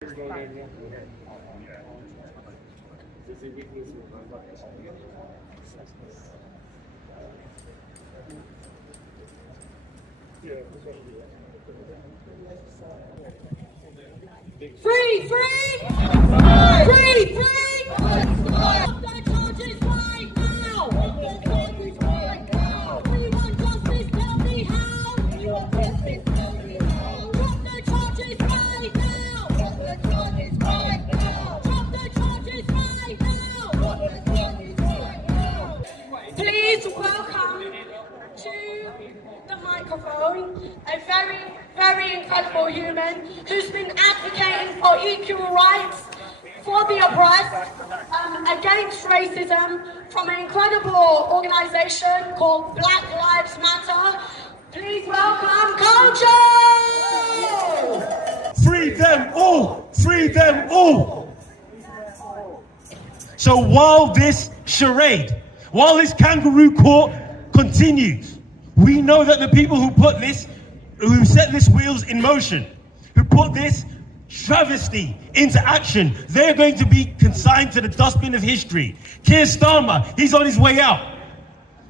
Free, free! Free, free! Stop their charges right now! We want justice, tell me how! Drop their charges right now! Drop their charges right now! Please welcome to the microphone a very, very incredible human who's been advocating for equal rights for the oppressed, against racism, from an incredible organisation called Black Lives Matter. Please welcome Kojo! Free them all! Free them all! So while this charade, while this kangaroo court continues, we know that the people who set this wheels in motion, who put this travesty into action, they're going to be consigned to the dustbin of history. Keir Starmer, he's on his way out.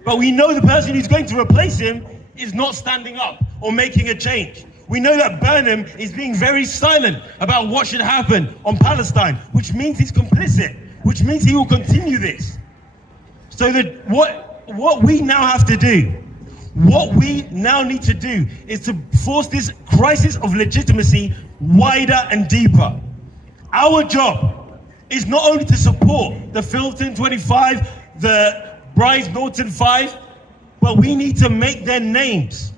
But we know the person who's going to replace him is not standing up or making a change. We know that Burnham is being very silent about what should happen on Palestine, which means he's complicit, which means he will continue this. So that what we now have to do, what we now need to do is to force this crisis of legitimacy wider and deeper. Our job is not only to support the Filton 25, the Bryce Norton 5, but we need to make their names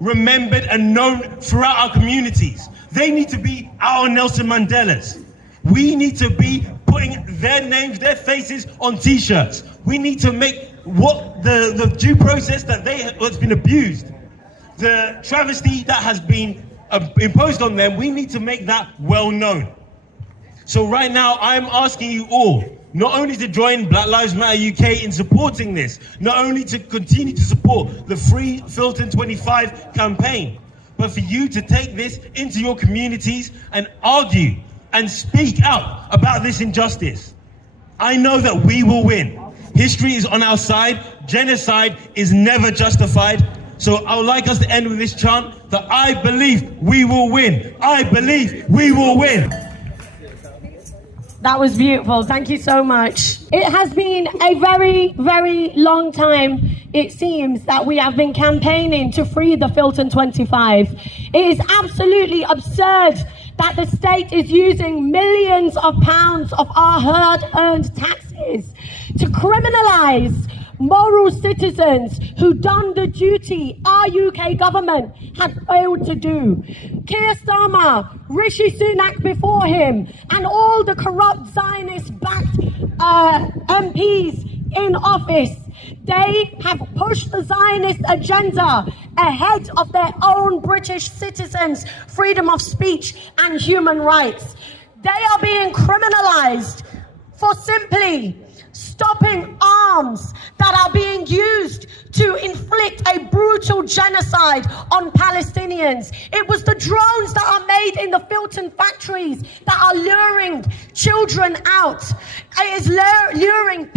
remembered and known throughout our communities. They need to be our Nelson Mandelas. We need to be putting their names, their faces on t-shirts. We need to make what the due process that's been abused, the travesty that has been imposed on them, we need to make that well known. So right now, I'm asking you all, not only to join Black Lives Matter UK in supporting this, not only to continue to support the Free Filton 25 campaign, but for you to take this into your communities and argue and speak out about this injustice. I know that we will win. History is on our side. Genocide is never justified. So I would like us to end with this chant that I believe we will win. I believe we will win. That was beautiful. Thank you so much. It has been a very, very long time, it seems, that we have been campaigning to free the Filton 25. It is absolutely absurd that the state is using millions of pounds of our hard-earned taxes to criminalise moral citizens who done the duty our UK government had failed to do. Keir Starmer, Rishi Sunak before him, and all the corrupt Zionist-backed MPs in office, they have pushed the Zionist agenda ahead of their own British citizens' freedom of speech and human rights. They are being criminalised for simply stopping arms that are being used to inflict a brutal genocide on Palestinians. It was the drones that are made in the Filton factories that are luring children out. It is luring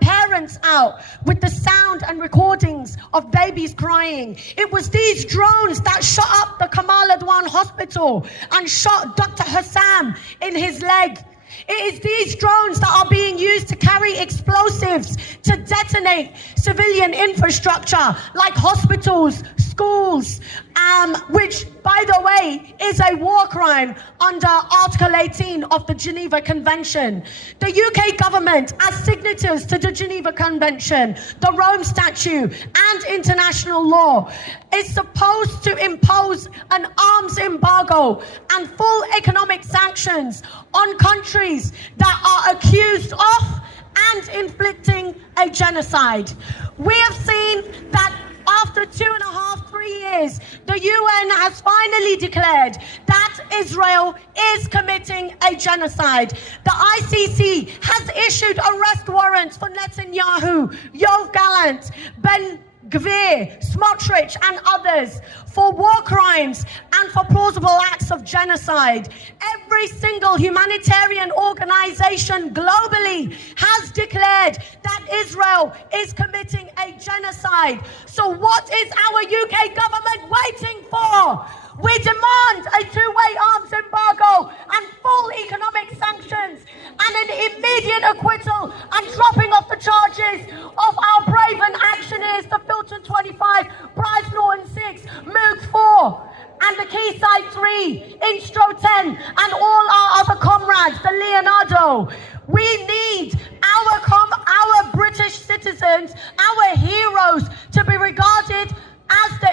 parents out with the sound and recordings of babies crying. It was these drones that shot up the Kamal Adwan hospital and shot Dr. Hassam in his leg. It is these drones that are being used to carry explosives to detonate civilian infrastructure like hospitals, schools, which, by the way, is a war crime under Article 18 of the Geneva Convention. The UK government, as signatories to the Geneva Convention, the Rome Statute, and international law, is supposed to impose an arms embargo and full economic sanctions on countries that are accused of and inflicting a genocide. We have seen that after 3 years, the UN has finally declared that Israel is committing a genocide. The ICC has issued arrest warrants for Netanyahu, Yoav Gallant, Ben Gvir, Smotrich and others for war crimes and for plausible acts of genocide. Every single humanitarian organization globally has declared that Israel is committing a genocide. So what is our UK government waiting for? We demand a two-way arms embargo and full economic sanctions and an immediate acquittal and dropping of the charges of our brave and actioneers, the Filton 25, Bryce Norton 6, Moog 4, and the Quayside 3, Instro 10, and all our other comrades, the Leonardo. We need our British citizens, our heroes, to be regarded as the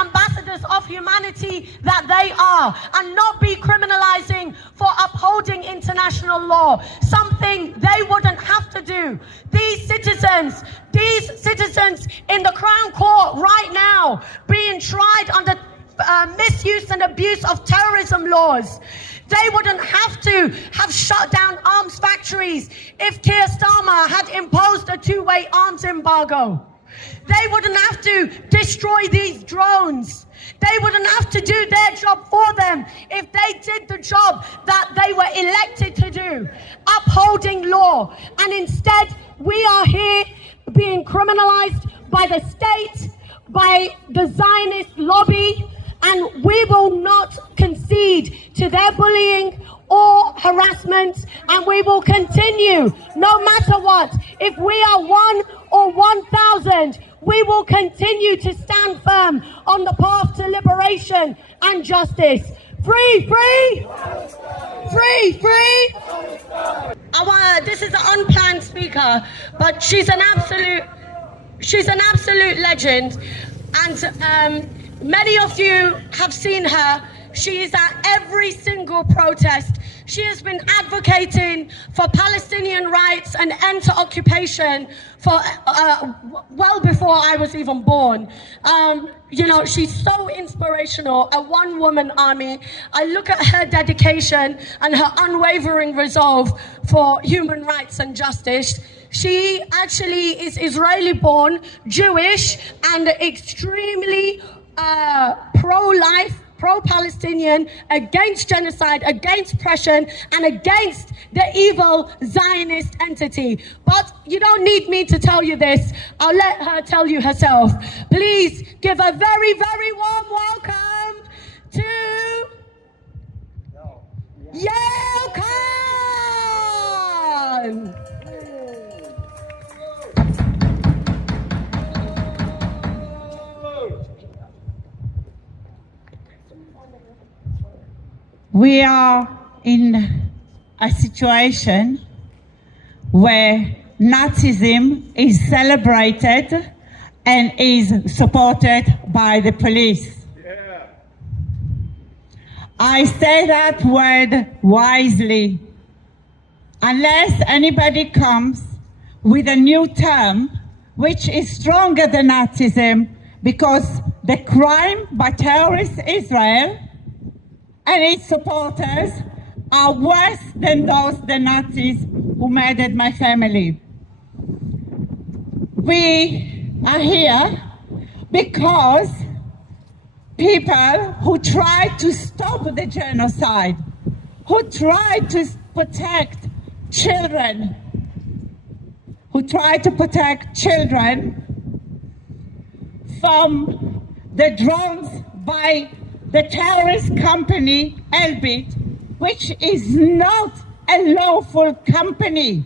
ambassadors of humanity that they are, and not be criminalizing for upholding international law, something they wouldn't have to do. These citizens in the Crown Court right now being tried under misuse and abuse of terrorism laws. They wouldn't have to have shut down arms factories if Keir Starmer had imposed a two-way arms embargo. They wouldn't have to destroy these drones. They wouldn't have to do their job for them if they did the job that they were elected to do, upholding law. And instead, we are here being criminalized by the state, by the Zionist lobby, and we will not concede to their bullying or harassment, and we will continue no matter what. If we are 1 or 1,000, we will continue to stand firm on the path to liberation and justice. Free, free! Free, free! This is an unplanned speaker, but she's an absolute legend, and many of you have seen her. She is at every single protest. She has been advocating for Palestinian rights and end to occupation for well before I was even born. You know, she's so inspirational, a one-woman army. I look at her dedication and her unwavering resolve for human rights and justice. She actually is Israeli-born, Jewish, and extremely pro-life, pro-Palestinian, against genocide, against oppression, and against the evil Zionist entity. But you don't need me to tell you this. I'll let her tell you herself. Please give a very, very warm welcome to Yael Khan. We are in a situation where Nazism is celebrated and is supported by the police. Yeah. I say that word wisely. Unless anybody comes with a new term which is stronger than Nazism, because the crime by terrorist Israel and its supporters are worse than the Nazis who murdered my family. We are here because people who try to stop the genocide, who try to protect children, from the drones by the terrorist company Elbit, which is not a lawful company.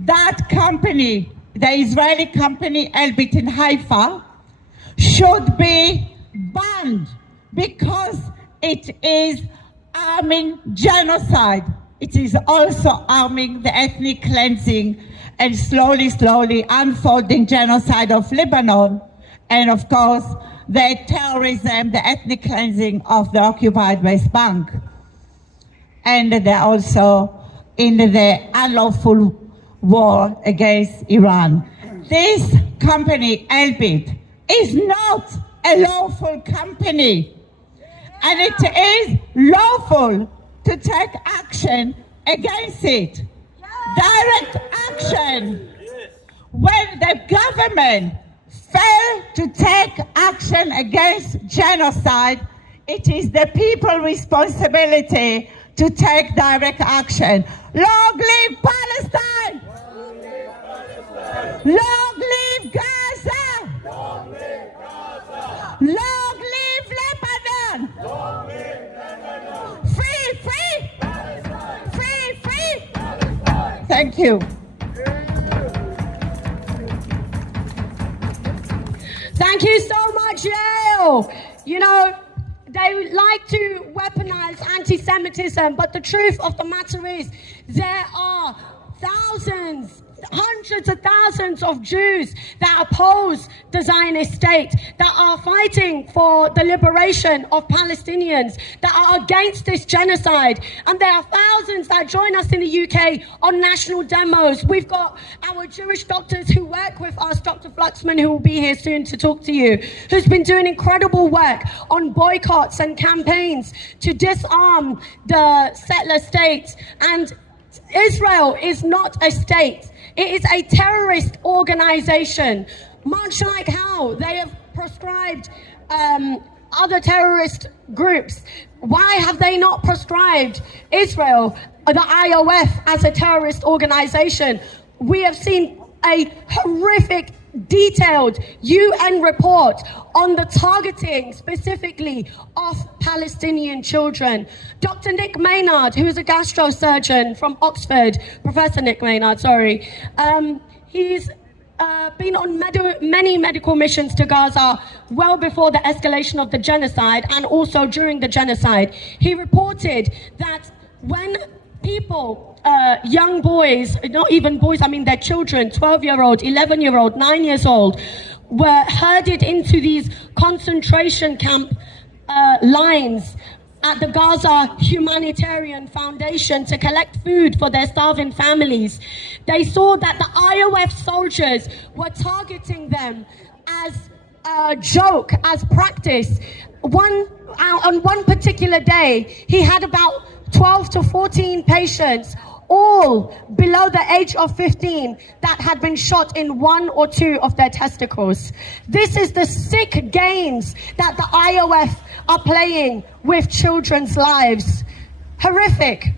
That company, the Israeli company Elbit in Haifa, should be banned because it is arming genocide. It is also arming the ethnic cleansing and slowly unfolding genocide of Lebanon, and of course the terrorism, the ethnic cleansing of the occupied West Bank. And they're also in the unlawful war against Iran. This company, Elbit, is not a lawful company. And it is lawful to take action against it. Direct action. When the government fail to take action against genocide, it is the people's responsibility to take direct action. Long live Palestine! Long live Gaza! Long live Lebanon! Free, free! Free, free! Thank you. Thank you so much, Yale. You know, they like to weaponize anti-Semitism, but the truth of the matter is there are thousands, hundreds of thousands of Jews that oppose the Zionist state, that are fighting for the liberation of Palestinians, that are against this genocide. And there are thousands that join us in the UK on national demos. We've got our Jewish doctors who work with us, Dr. Fluxman, who will be here soon to talk to you, who's been doing incredible work on boycotts and campaigns to disarm the settler state. And Israel is not a state. It is a terrorist organization, much like how they have proscribed other terrorist groups. Why have they not proscribed Israel, the IOF, as a terrorist organization? We have seen a horrific, detailed UN report on the targeting specifically of Palestinian children. Dr. Nick Maynard, who is a gastrosurgeon from Oxford, Professor Nick Maynard, he's been on many medical missions to Gaza well before the escalation of the genocide and also during the genocide. He reported that when people, young boys, not even boys, I mean their children, 12-year-old, 11-year-old, 9 years old, were herded into these concentration camp lines at the Gaza Humanitarian Foundation to collect food for their starving families. They saw that the IOF soldiers were targeting them as a joke, as practice. On one particular day, he had about 12 to 14 patients, all below the age of 15, that had been shot in one or two of their testicles. This is the sick games that the IOF are playing with children's lives. Horrific.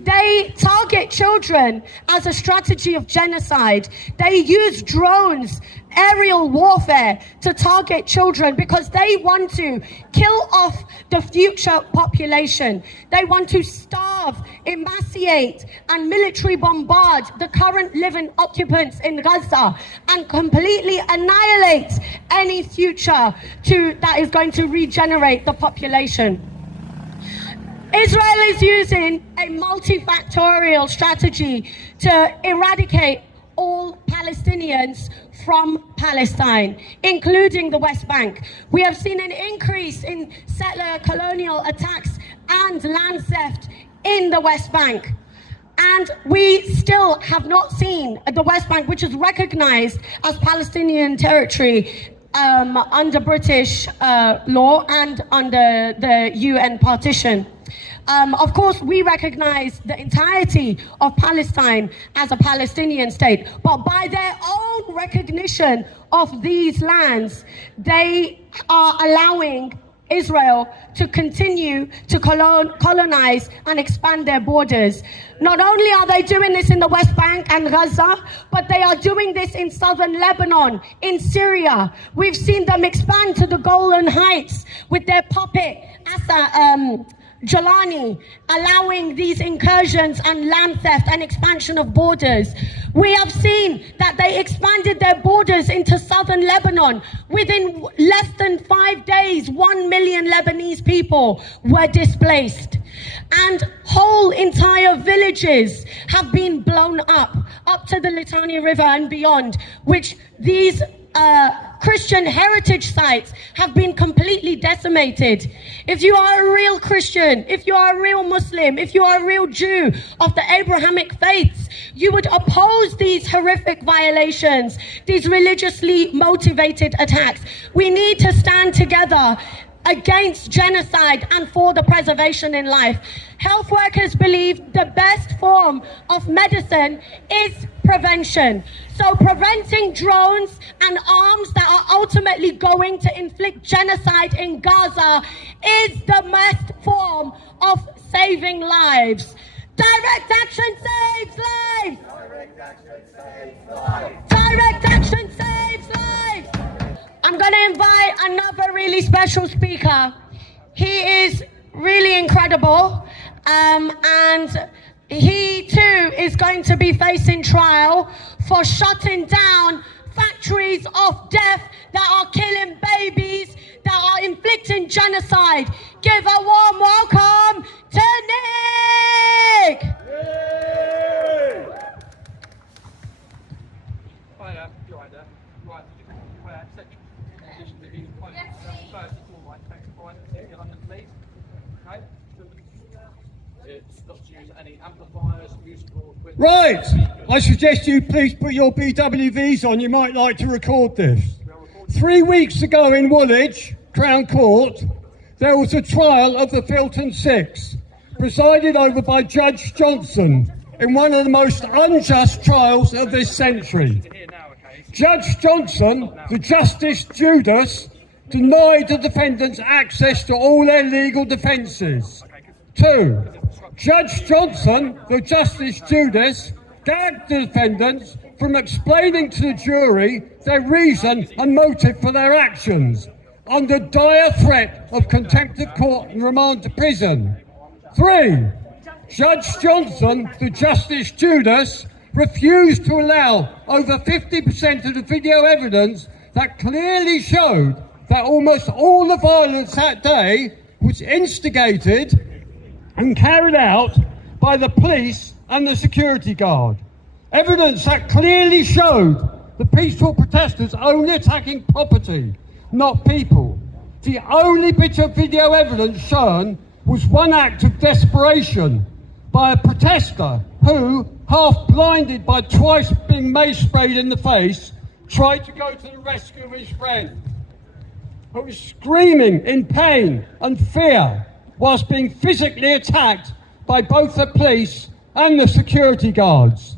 They target children as a strategy of genocide. They use drones, aerial warfare to target children because they want to kill off the future population. They want to starve, emaciate, and military bombard the current living occupants in Gaza and completely annihilate any future that is going to regenerate the population. Israel is using a multifactorial strategy to eradicate all Palestinians from Palestine, including the West Bank. We have seen an increase in settler colonial attacks and land theft in the West Bank. And we still have not seen the West Bank, which is recognized as Palestinian territory under British law and under the UN partition. Of course, we recognize the entirety of Palestine as a Palestinian state, but by their own recognition of these lands, they are allowing Israel to continue to colonize and expand their borders. Not only are they doing this in the West Bank and Gaza, but they are doing this in southern Lebanon, in Syria. We've seen them expand to the Golan Heights with their puppet, Jalani, allowing these incursions and land theft and expansion of borders. We have seen that they expanded their borders into southern Lebanon. Within less than 5 days, 1 million Lebanese people were displaced. And whole entire villages have been blown up to the Litani River and beyond, which these Christian heritage sites have been completely decimated. If you are a real Christian, if you are a real Muslim, if you are a real Jew of the Abrahamic faiths, you would oppose these horrific violations, these religiously motivated attacks. We need to stand together against genocide and for the preservation in life. Health workers believe the best form of medicine is prevention. So preventing drones and arms that are ultimately going to inflict genocide in Gaza is the best form of saving lives. Direct action saves lives! Direct action saves lives! Direct action saves lives! I'm going to invite another really special speaker. He is really incredible, and he too is going to be facing trial for shutting down factories of death that are killing babies, that are inflicting genocide. Give a warm welcome to Nick! Hi, you're right there. Right, section conditions that you quite first of all, take your London please. Okay? It's not to use any amplifiers, musical equipment. Right, I suggest you please put your BWVs on. You might like to record this. 3 weeks ago in Woolwich, Crown Court, there was a trial of the Filton Six, presided over by Judge Johnson, in one of the most unjust trials of this century. Judge Johnson, the Justice Judas, denied the defendants access to all their legal defences. 2. Judge Johnson, the Justice Judas, gagged the defendants from explaining to the jury their reason and motive for their actions, under dire threat of contempt of court and remand to prison. 3. Judge Johnson, the Justice Judas, refused to allow over 50% of the video evidence that clearly showed that almost all the violence that day was instigated and carried out by the police and the security guard. Evidence that clearly showed the peaceful protesters only attacking property, not people. The only bit of video evidence shown was one act of desperation by a protester who, half blinded by twice being mace sprayed in the face, tried to go to the rescue of his friend, who was screaming in pain and fear whilst being physically attacked by both the police and the security guards.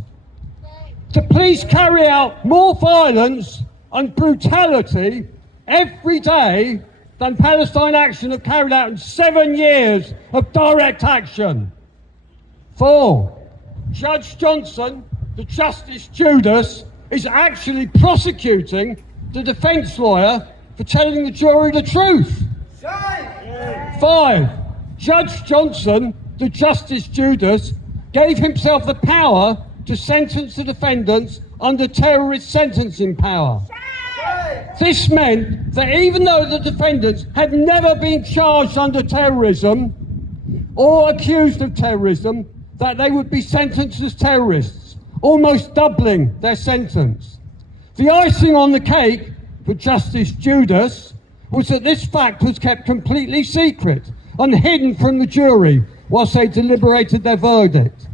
The police carry out more violence and brutality every day than Palestine Action have carried out in 7 years of direct action. 4. Judge Johnson, the Justice Judas, is actually prosecuting the defence lawyer for telling the jury the truth. 5. Judge Johnson, the Justice Judas, gave himself the power to sentence the defendants under terrorist sentencing power. This meant that even though the defendants had never been charged under terrorism or accused of terrorism, that they would be sentenced as terrorists, almost doubling their sentence. The icing on the cake for Justice Judas was that this fact was kept completely secret and hidden from the jury whilst they deliberated their verdict.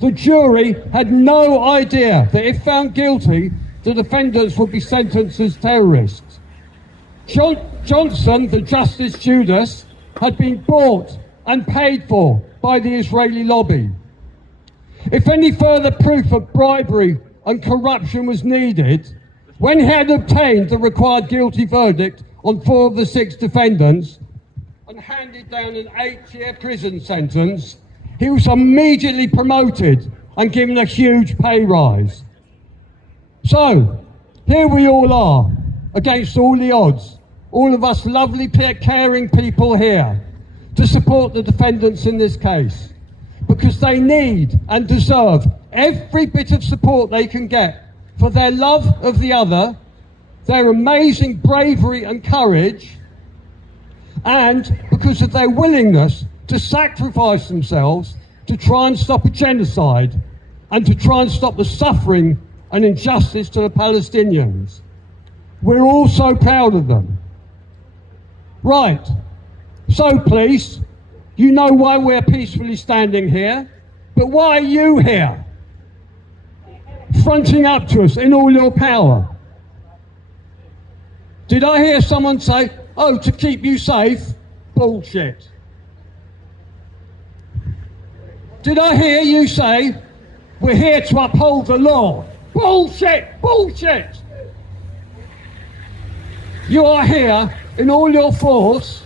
The jury had no idea that if found guilty, the defendants would be sentenced as terrorists. Johnson, the Justice Judas, had been bought and paid for by the Israeli lobby. If any further proof of bribery and corruption was needed, when he had obtained the required guilty verdict on 4 of the 6 defendants and handed down an 8-year prison sentence, he was immediately promoted and given a huge pay rise. So, here we all are, against all the odds, all of us lovely, caring people here, to support the defendants in this case, because they need and deserve every bit of support they can get for their love of the other, their amazing bravery and courage, and because of their willingness to sacrifice themselves to try and stop a genocide and to try and stop the suffering and injustice to the Palestinians. We're all so proud of them. Right, so police, you know why we're peacefully standing here, but why are you here? Fronting up to us in all your power. Did I hear someone say, Oh, to keep you safe? Bullshit. Did I hear you say, we're here to uphold the law? Bullshit! Bullshit! You are here in all your force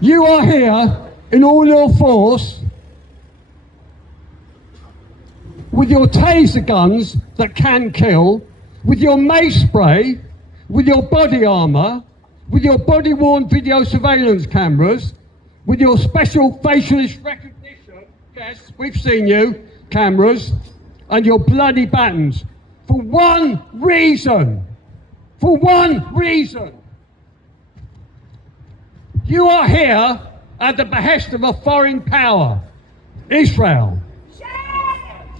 You are here in all your force with your taser guns that can kill, with your mace spray, with your body armour, with your body-worn video surveillance cameras, with your special facial recognition, yes, we've seen you, cameras, and your bloody buttons, for one reason. For one reason. You are here at the behest of a foreign power, Israel.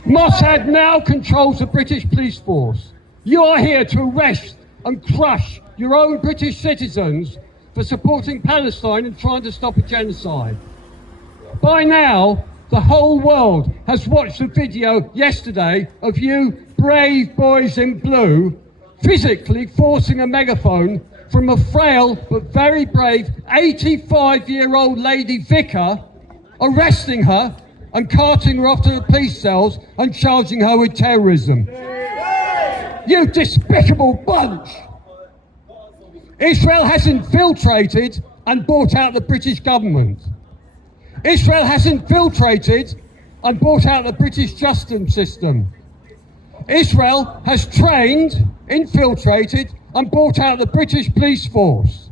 Mossad now controls the British police force. You are here to arrest and crush your own British citizens for supporting Palestine and trying to stop a genocide. By now, the whole world has watched the video yesterday of you brave boys in blue physically forcing a megaphone from a frail but very brave 85-year-old lady vicar, arresting her and carting her off to the police cells and charging her with terrorism. You despicable bunch! Israel has infiltrated and bought out the British government. Israel has infiltrated and bought out the British justice system. Israel has trained, infiltrated and bought out the British police force.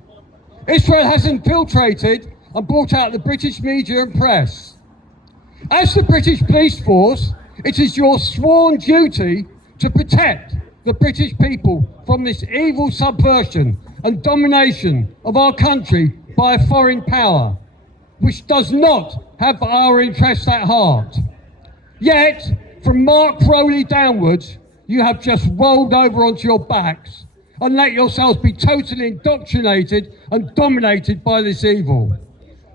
Israel has infiltrated and bought out the British media and press. As the British police force, it is your sworn duty to protect the British people from this evil subversion and domination of our country by a foreign power, which does not have our interests at heart. Yet, from Mark Rowley downwards, you have just rolled over onto your backs and let yourselves be totally indoctrinated and dominated by this evil.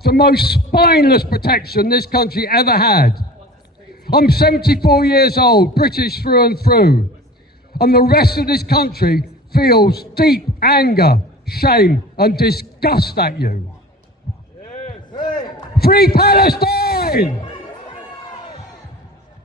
The most spineless protection this country ever had. I'm 74 years old, British through and through, and the rest of this country feels deep anger, shame and disgust at you. Free Palestine!